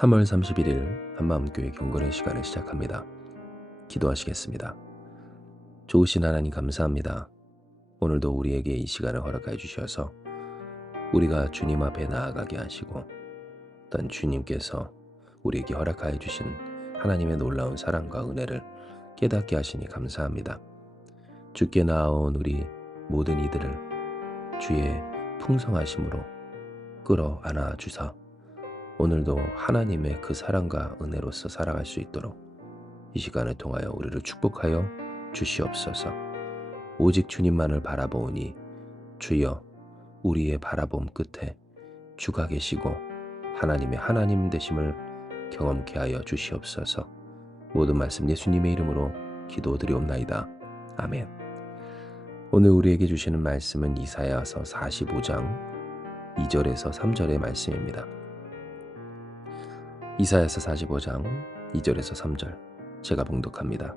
3월 31일 한마음교회 경건의 시간을 시작합니다. 기도하시겠습니다. 좋으신 하나님 감사합니다. 오늘도 우리에게 이 시간을 허락해 주셔서 우리가 주님 앞에 나아가게 하시고 또한 주님께서 우리에게 허락하여 주신 하나님의 놀라운 사랑과 은혜를 깨닫게 하시니 감사합니다. 주께 나아온 우리 모든 이들을 주의 풍성하심으로 끌어안아 주사 오늘도 하나님의 그 사랑과 은혜로서 살아갈 수 있도록 이 시간을 통하여 우리를 축복하여 주시옵소서. 오직 주님만을 바라보니 주여 우리의 바라봄 끝에 주가 계시고 하나님의 하나님 되심을 경험케 하여 주시옵소서. 모든 말씀 예수님의 이름으로 기도드리옵나이다. 아멘. 오늘 우리에게 주시는 말씀은 이사야서 45장 2절에서 3절의 말씀입니다. 이사야서 45장 2절에서 3절 제가 봉독합니다.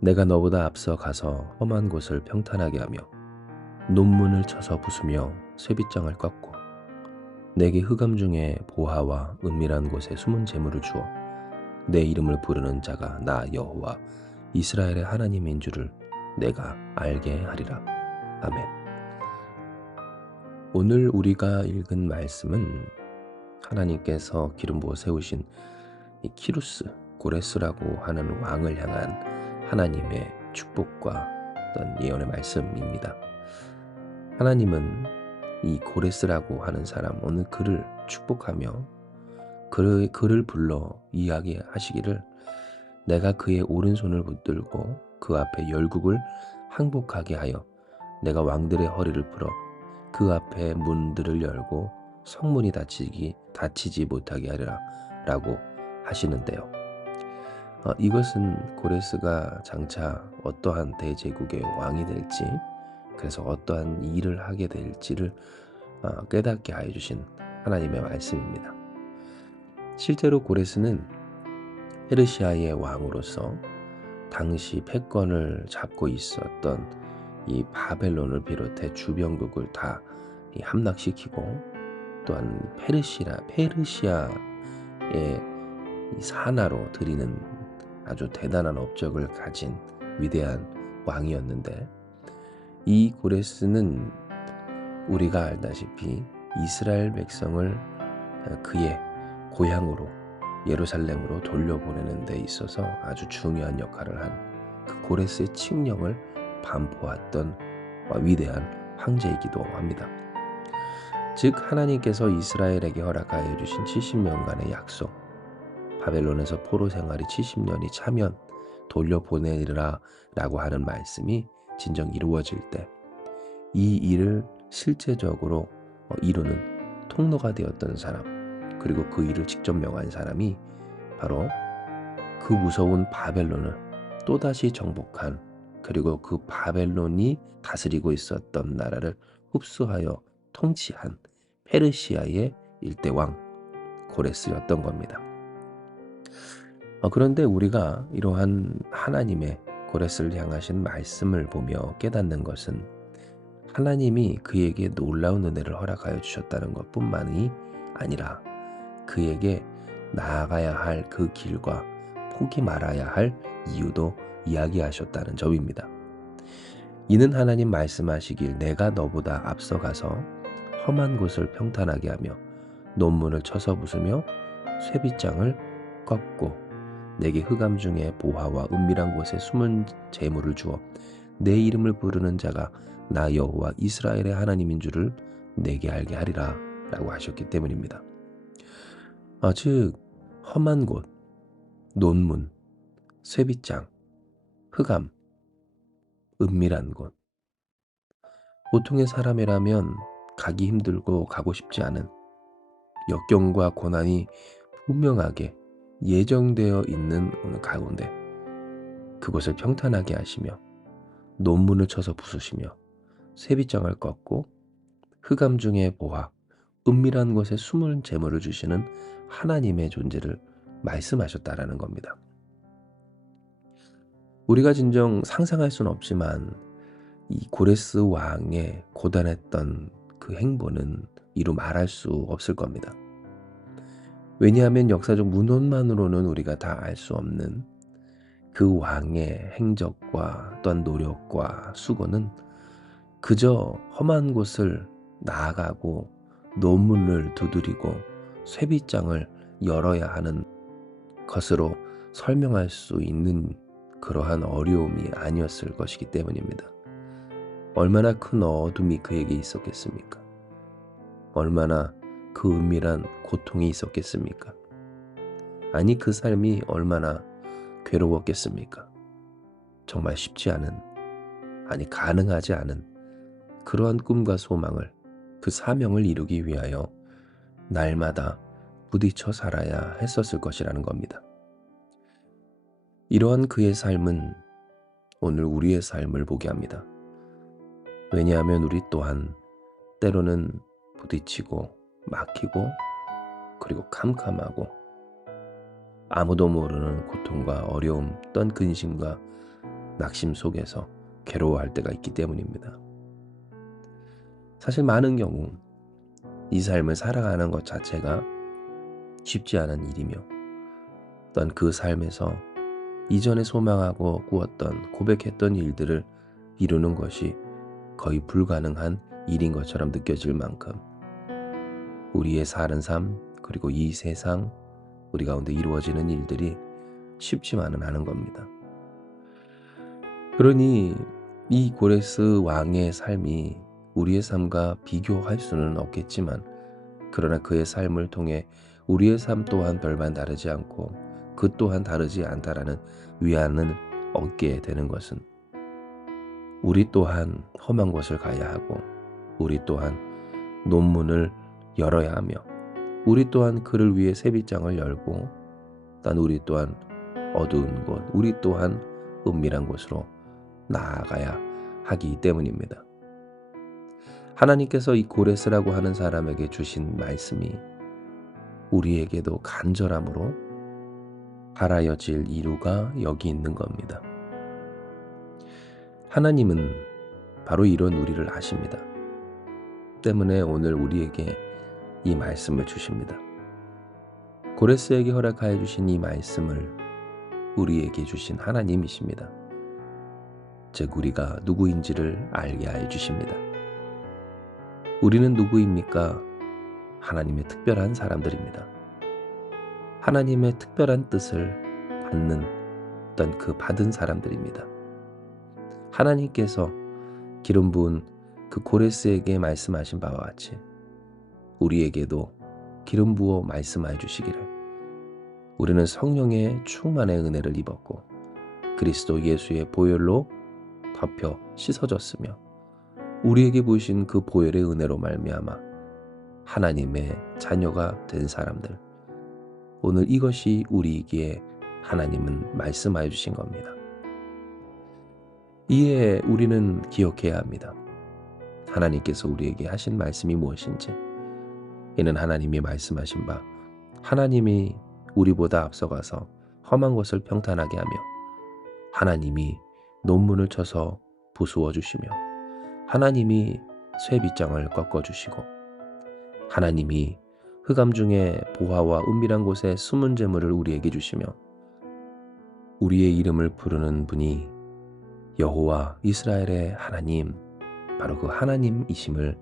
내가 너보다 앞서 가서 험한 곳을 평탄하게 하며 논문을 쳐서 부수며 쇠빗장을 꺾고 내게 흑암 중에 보화와 은밀한 곳에 숨은 재물을 주어 내 이름을 부르는 자가 나 여호와 이스라엘의 하나님인 줄을 내가 알게 하리라. 아멘. 오늘 우리가 읽은 말씀은 하나님께서 기름 부어 세우신 이 키루스 고레스라고 하는 왕을 향한 하나님의 축복과 어떤 예언의 말씀입니다. 하나님은 이 고레스라고 하는 사람 오늘 그를 축복하며 그를 불러 이야기하시기를 내가 그의 오른손을 붙들고 그 앞에 열국을 항복하게 하여 내가 왕들의 허리를 풀어 그 앞에 문들을 열고 성문이 닫히지 못하게 하리라 라고 하시는데요. 이것은 고레스가 장차 어떠한 대제국의 왕이 될지 그래서 어떠한 일을 하게 될지를 깨닫게 하여 주신 하나님의 말씀입니다. 실제로 고레스는 페르시아의 왕으로서 당시 패권을 잡고 있었던 이 바벨론을 비롯해 주변국을 다 함락시키고 또한 페르시아의 이 산하로 들이는 아주 대단한 업적을 가진 위대한 왕이었는데 이 고레스는 우리가 알다시피 이스라엘 백성을 그의 고향으로 예루살렘으로 돌려보내는 데 있어서 아주 중요한 역할을 한 그 고레스의 칙령을 반포했던 위대한 황제이기도 합니다. 즉 하나님께서 이스라엘에게 허락하여 주신 70년간의 약속, 바벨론에서 포로 생활이 70년이 차면 돌려보내리라 라고 하는 말씀이 진정 이루어질 때 이 일을 실제적으로 이루는 통로가 되었던 사람, 그리고 그 일을 직접 명한 사람이 바로 그 무서운 바벨론을 또다시 정복한, 그리고 그 바벨론이 다스리고 있었던 나라를 흡수하여 통치한 페르시아의 일대 왕 고레스였던 겁니다. 그런데 우리가 이러한 하나님의 고레스를 향하신 말씀을 보며 깨닫는 것은 하나님이 그에게 놀라운 은혜를 허락하여 주셨다는 것뿐만이 아니라 그에게 나아가야 할 그 길과 포기 말아야 할 이유도 이야기하셨다는 점입니다. 이는 하나님 말씀하시길 내가 너보다 앞서가서 험한 곳을 평탄하게 하며 논문을 쳐서 부수며 쇠빗장을 꺾고 내게 흑암 중에 보화와 은밀한 곳에 숨은 재물을 주어 내 이름을 부르는 자가 나 여호와 이스라엘의 하나님인 줄을 내게 알게 하리라 라고 하셨기 때문입니다. 즉 험한 곳, 논문, 쇠빗장, 흑암, 은밀한 곳, 보통의 사람이라면 가기 힘들고 가고 싶지 않은 역경과 고난이 분명하게 예정되어 있는 오늘 가운데 그곳을 평탄하게 하시며 논문을 쳐서 부수시며 쇠빗장을 꺾고 흑암 중에 보화, 은밀한 곳에 숨은 재물을 주시는 하나님의 존재를 말씀하셨다라는 겁니다. 우리가 진정 상상할 수는 없지만 이 고레스 왕의 고단했던 그 행보는 이루 말할 수 없을 겁니다. 왜냐하면 역사적 문헌만으로는 우리가 다 알 수 없는 그 왕의 행적과 또한 노력과 수고는 그저 험한 곳을 나아가고 논문을 두드리고 쇠빗장을 열어야 하는 것으로 설명할 수 있는 그러한 어려움이 아니었을 것이기 때문입니다. 얼마나 큰 어둠이 그에게 있었겠습니까? 얼마나 그 은밀한 고통이 있었겠습니까? 아니, 그 삶이 얼마나 괴로웠겠습니까? 정말 쉽지 않은, 아니 가능하지 않은 그러한 꿈과 소망을, 그 사명을 이루기 위하여 날마다 부딪혀 살아야 했었을 것이라는 겁니다. 이러한 그의 삶은 오늘 우리의 삶을 보게 합니다. 왜냐하면 우리 또한 때로는 부딪히고 막히고 그리고 캄캄하고 아무도 모르는 고통과 어려움 또한 근심과 낙심 속에서 괴로워할 때가 있기 때문입니다. 사실 많은 경우 이 삶을 살아가는 것 자체가 쉽지 않은 일이며 또한 그 삶에서 이전에 소망하고 꾸었던 고백했던 일들을 이루는 것이 거의 불가능한 일인 것처럼 느껴질 만큼 우리의 사는 삶 그리고 이 세상 우리 가운데 이루어지는 일들이 쉽지만은 않은 겁니다. 그러니 이 고레스 왕의 삶이 우리의 삶과 비교할 수는 없겠지만 그러나 그의 삶을 통해 우리의 삶 또한 별반 다르지 않고 그 또한 다르지 않다라는 위안을 얻게 되는 것은 우리 또한 험한 곳을 가야 하고 우리 또한 논문을 열어야 하며 우리 또한 그를 위해 쇠빗장을 열고 단 우리 또한 어두운 곳, 우리 또한 은밀한 곳으로 나아가야 하기 때문입니다. 하나님께서 이 고레스라고 하는 사람에게 주신 말씀이 우리에게도 간절함으로 바라여질 이유가 여기 있는 겁니다. 하나님은 바로 이런 우리를 아십니다. 때문에 오늘 우리에게 이 말씀을 주십니다. 고레스에게 허락하여 주신 이 말씀을 우리에게 주신 하나님이십니다. 즉 우리가 누구인지를 알게 하여 주십니다. 우리는 누구입니까? 하나님의 특별한 사람들입니다. 하나님의 특별한 뜻을 받는 어떤 그 받은 사람들입니다. 하나님께서 기름 부은 그 고레스에게 말씀하신 바와 같이 우리에게도 기름 부어 말씀하여 주시기를 우리는 성령의 충만의 은혜를 입었고 그리스도 예수의 보혈로 덮여 씻어졌으며 우리에게 부으신 그 보혈의 은혜로 말미암아 하나님의 자녀가 된 사람들, 오늘 이것이 우리에게 하나님은 말씀하여 주신 겁니다. 이에 우리는 기억해야 합니다. 하나님께서 우리에게 하신 말씀이 무엇인지. 이는 하나님이 말씀하신 바 하나님이 우리보다 앞서가서 험한 것을 평탄하게 하며 하나님이 논문을 쳐서 부수어 주시며 하나님이 쇠빗장을 꺾어 주시고 하나님이 흑암 중에 보화와 은밀한 곳에 숨은 재물을 우리에게 주시며 우리의 이름을 부르는 분이 여호와 이스라엘의 하나님, 바로 그 하나님이심을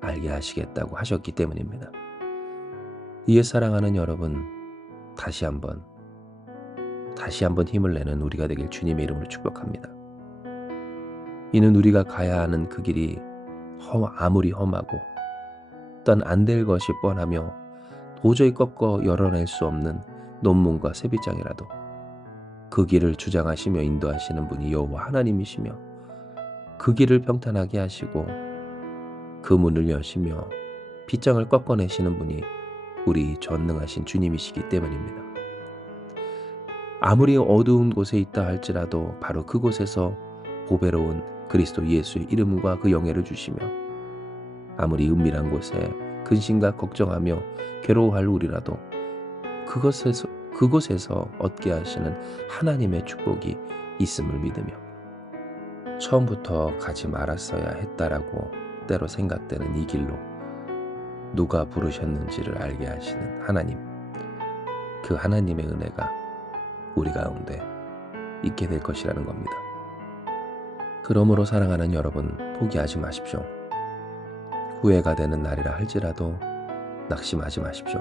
알게 하시겠다고 하셨기 때문입니다. 이에 사랑하는 여러분, 다시 한번 힘을 내는 우리가 되길 주님의 이름으로 축복합니다. 이는 우리가 가야 하는 그 길이 아무리 험하고 또한 안 될 것이 뻔하며 도저히 꺾어 열어낼 수 없는 논문과 쇠빗장이라도 그 길을 주장하시며 인도하시는 분이 여호와 하나님이시며 그 길을 평탄하게 하시고 그 문을 여시며 빗장을 꺾어내시는 분이 우리 전능하신 주님이시기 때문입니다. 아무리 어두운 곳에 있다 할지라도 바로 그곳에서 보배로운 그리스도 예수의 이름과 그 영예를 주시며 아무리 은밀한 곳에 근심과 걱정하며 괴로워할 우리라도 그곳에서 얻게 하시는 하나님의 축복이 있음을 믿으며 처음부터 가지 말았어야 했다라고 때로 생각되는 이 길로 누가 부르셨는지를 알게 하시는 하나님, 그 하나님의 은혜가 우리 가운데 있게 될 것이라는 겁니다. 그러므로 사랑하는 여러분, 포기하지 마십시오. 후회가 되는 날이라 할지라도 낙심하지 마십시오.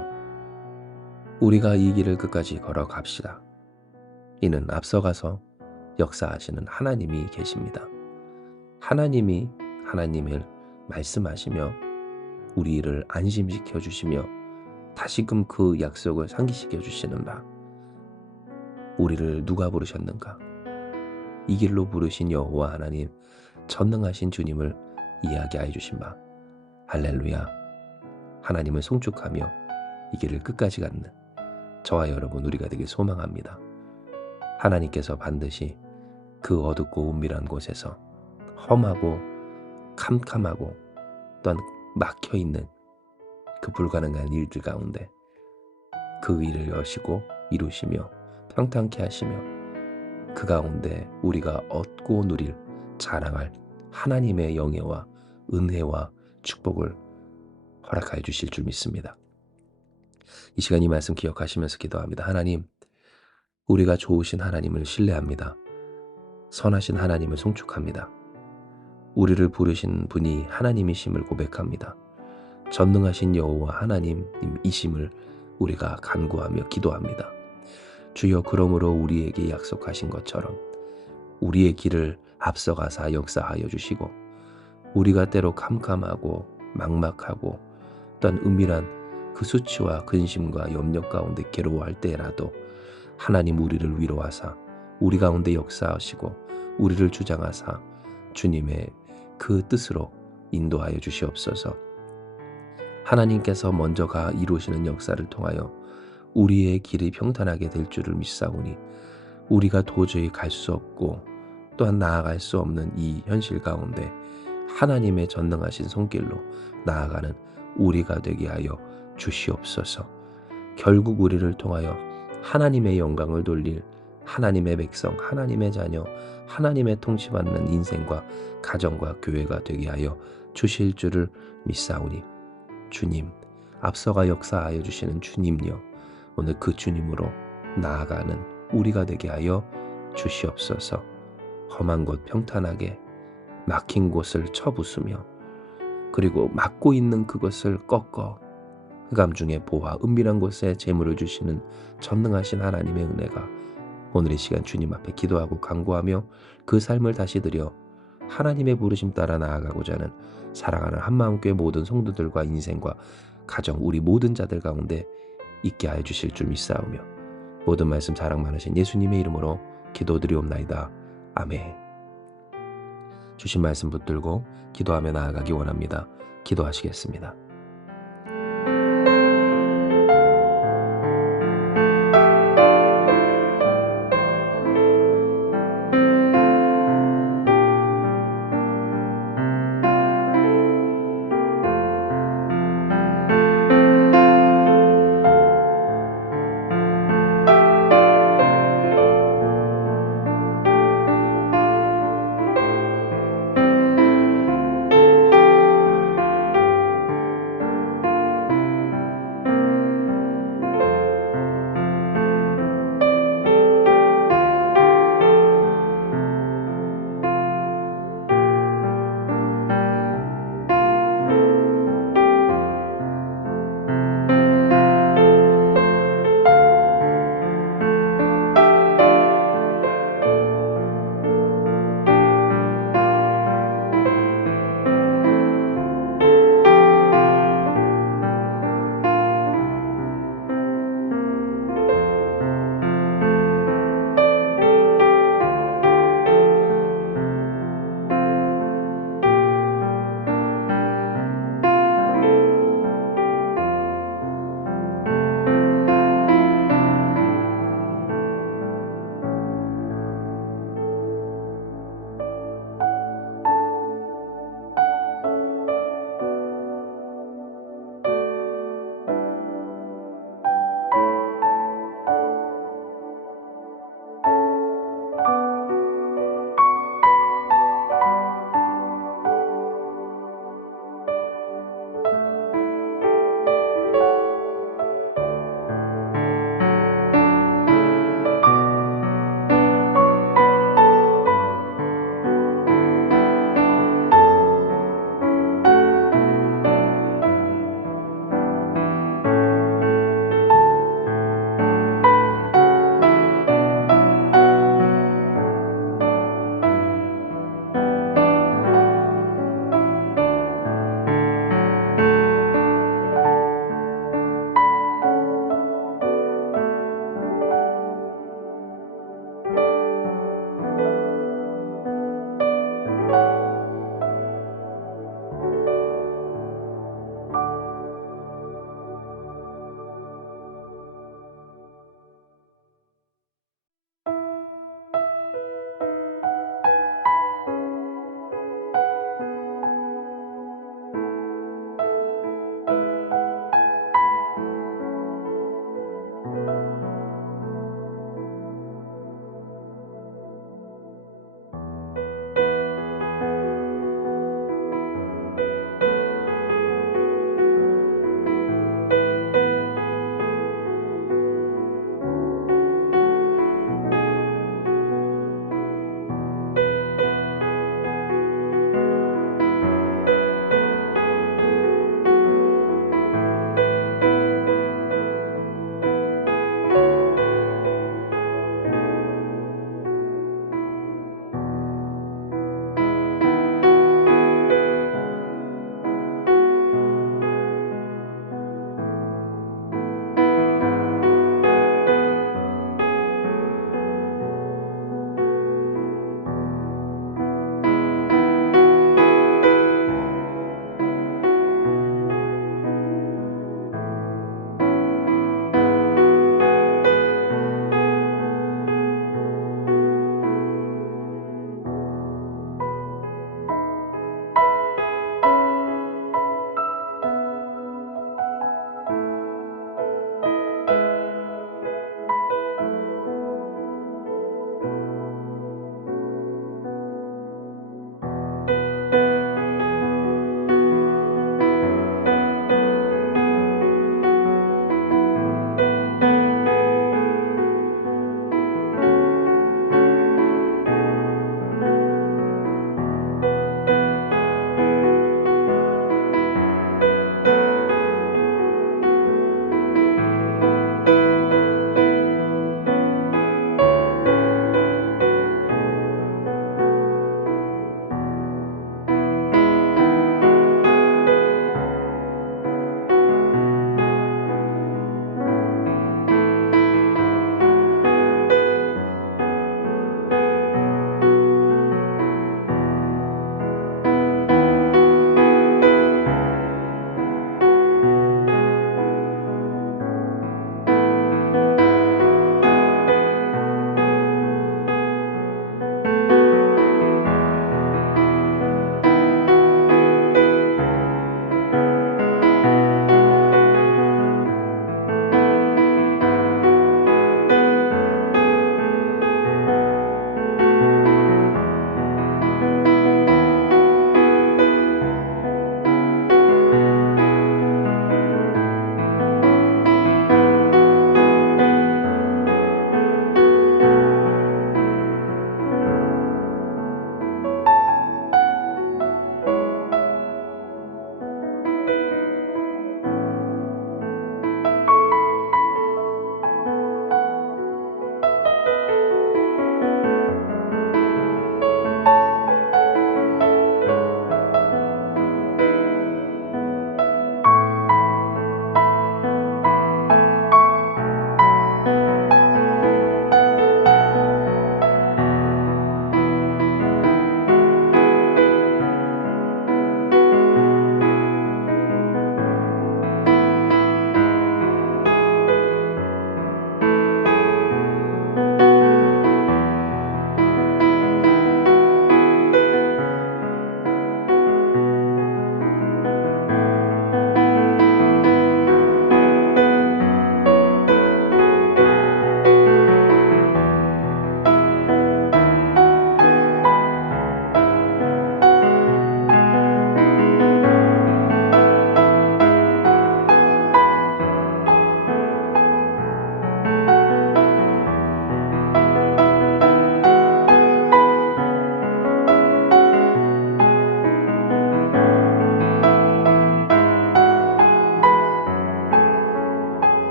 우리가 이 길을 끝까지 걸어갑시다. 이는 앞서가서 역사하시는 하나님이 계십니다. 하나님이 하나님을 말씀하시며 우리 일을 안심시켜 주시며 다시금 그 약속을 상기시켜 주시는 바, 우리를 누가 부르셨는가? 이 길로 부르신 여호와 하나님, 전능하신 주님을 이야기하여 주신 바, 할렐루야. 하나님을 송축하며 이 길을 끝까지 갖는 저와 여러분 우리가 되길 소망합니다. 하나님께서 반드시 그 어둡고 은밀한 곳에서 험하고 캄캄하고 또한 막혀있는 그 불가능한 일들 가운데 그 일을 여시고 이루시며 평탄케 하시며 그 가운데 우리가 얻고 누릴 자랑할 하나님의 영예와 은혜와 축복을 허락하여 주실 줄 믿습니다. 이 시간 이 말씀 기억하시면서 기도합니다. 하나님, 우리가 좋으신 하나님을 신뢰합니다. 선하신 하나님을 송축합니다. 우리를 부르신 분이 하나님이심을 고백합니다. 전능하신 여호와 하나님이심을 우리가 간구하며 기도합니다. 주여, 그러므로 우리에게 약속하신 것처럼 우리의 길을 앞서가사 역사하여 주시고 우리가 때로 캄캄하고 막막하고 또한 은밀한 그 수치와 근심과 염려 가운데 괴로워할 때라도 하나님 우리를 위로하사 우리 가운데 역사하시고 우리를 주장하사 주님의 그 뜻으로 인도하여 주시옵소서. 하나님께서 먼저가 이루시는 역사를 통하여 우리의 길이 평탄하게 될 줄을 믿사오니 우리가 도저히 갈 수 없고 또한 나아갈 수 없는 이 현실 가운데 하나님의 전능하신 손길로 나아가는 우리가 되게 하여 주시옵소서. 결국 우리를 통하여 하나님의 영광을 돌릴 하나님의 백성, 하나님의 자녀, 하나님의 통치받는 인생과 가정과 교회가 되게 하여 주실 줄을 믿사오니 주님, 앞서가 역사하여 주시는 주님요, 오늘 그 주님으로 나아가는 우리가 되게 하여 주시옵소서. 험한 곳 평탄하게, 막힌 곳을 쳐부수며 그리고 막고 있는 그것을 꺾어 흑암 중에 보화, 은밀한 곳에 재물을 주시는 전능하신 하나님의 은혜가 오늘 이 시간 주님 앞에 기도하고 간구하며 그 삶을 다시 드려 하나님의 부르심 따라 나아가고자 하는 사랑하는 한마음교회 모든 성도들과 인생과 가정, 우리 모든 자들 가운데 있게 하여 주실 줄 믿사오며 모든 말씀 자랑 많으신 예수님의 이름으로 기도드리옵나이다. 아멘. 주신 말씀 붙들고 기도하며 나아가기 원합니다. 기도하시겠습니다.